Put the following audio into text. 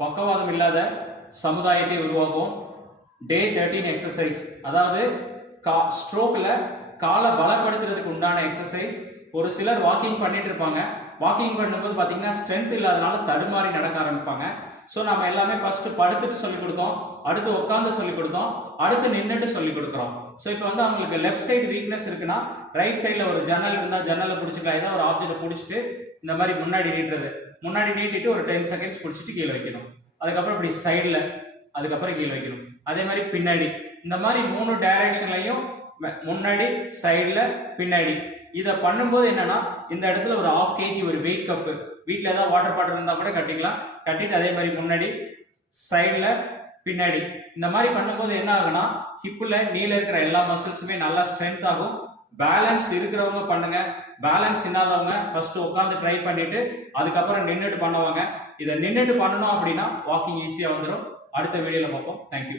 பக்கவாதம் இல்லாத சமுதாயத்தை உருவாக்கும் டே தேர்ட்டீன் எக்ஸசைஸ் அதாவது கா ஸ்ட்ரோக்கில் காலை பலப்படுத்துறதுக்கு உண்டான எக்ஸசைஸ் ஒரு சிலர் வாக்கிங் பண்ணிட்டு இருப்பாங்க. வாக்கிங் பண்ணும்போது பார்த்தீங்கன்னா ஸ்ட்ரென்த் இல்லாதனால தடுமாறி நடக்க ஆரம்பிப்பாங்க. ஸோ நம்ம எல்லாமே ஃபர்ஸ்ட் படுத்துட்டு சொல்லிக் கொடுத்தோம். அடுத்து உட்காந்து சொல்லி கொடுத்தோம். அடுத்து நின்றுட்டு சொல்லிக் கொடுக்குறோம். ஸோ இப்போ வந்து அவங்களுக்கு லெஃப்ட் சைடு வீக்னஸ் இருக்குன்னா ரைட் சைடில் ஒரு ஜன்னல் இருந்தால் ஜன்னலை பிடிச்சிக்கலாம். ஏதோ ஒரு ஆப்ஜெக்ட்டை பிடிச்சிட்டு இந்த மாதிரி முன்னாடி நீட்டுறது முன்னாடி நீட்டிட்டு ஒரு டென் செகண்ட்ஸ் பிடிச்சிட்டு கீழே வைக்கணும். அதுக்கப்புறம் இப்படி சைடில் அதுக்கப்புறம் கீழே வைக்கணும். அதே மாதிரி பின்னாடி. இந்த மாதிரி மூணு டைரக்ஷன்லையும் முன்னாடி சைடில் பின்னாடி. இதை பண்ணும்போது என்னன்னா இந்த இடத்துல ஒரு ஆஃப் கேஜி ஒரு வெயிட் கப்பு வீட்டில் ஏதாவது வாட்டர் பாட்டில் இருந்தால் கூட கட்டிக்கலாம். கட்டிட்டு அதே மாதிரி முன்னாடி சைடில் பின்னாடி. இந்த மாதிரி பண்ணும்போது என்ன ஆகுனா ஹிப்பில் நீல இருக்கிற எல்லா மசில்ஸுமே நல்லா ஸ்ட்ரென்த் ஆகும். பேலன்ஸ் இருக்கிறவங்க பண்ணுங்க. பேலன்ஸ் இல்லாதவங்க ஃபர்ஸ்ட் உட்காந்து ட்ரை பண்ணிட்டு அதுக்கப்புறம் நின்றுட்டு பண்ணுவாங்க. இதை நின்றுட்டு பண்ணணும் அப்படின்னா வாக்கிங் ஈஸியாக வந்துடும் அடுத்த வீடியோவில் பார்ப்போம். தேங்க்யூ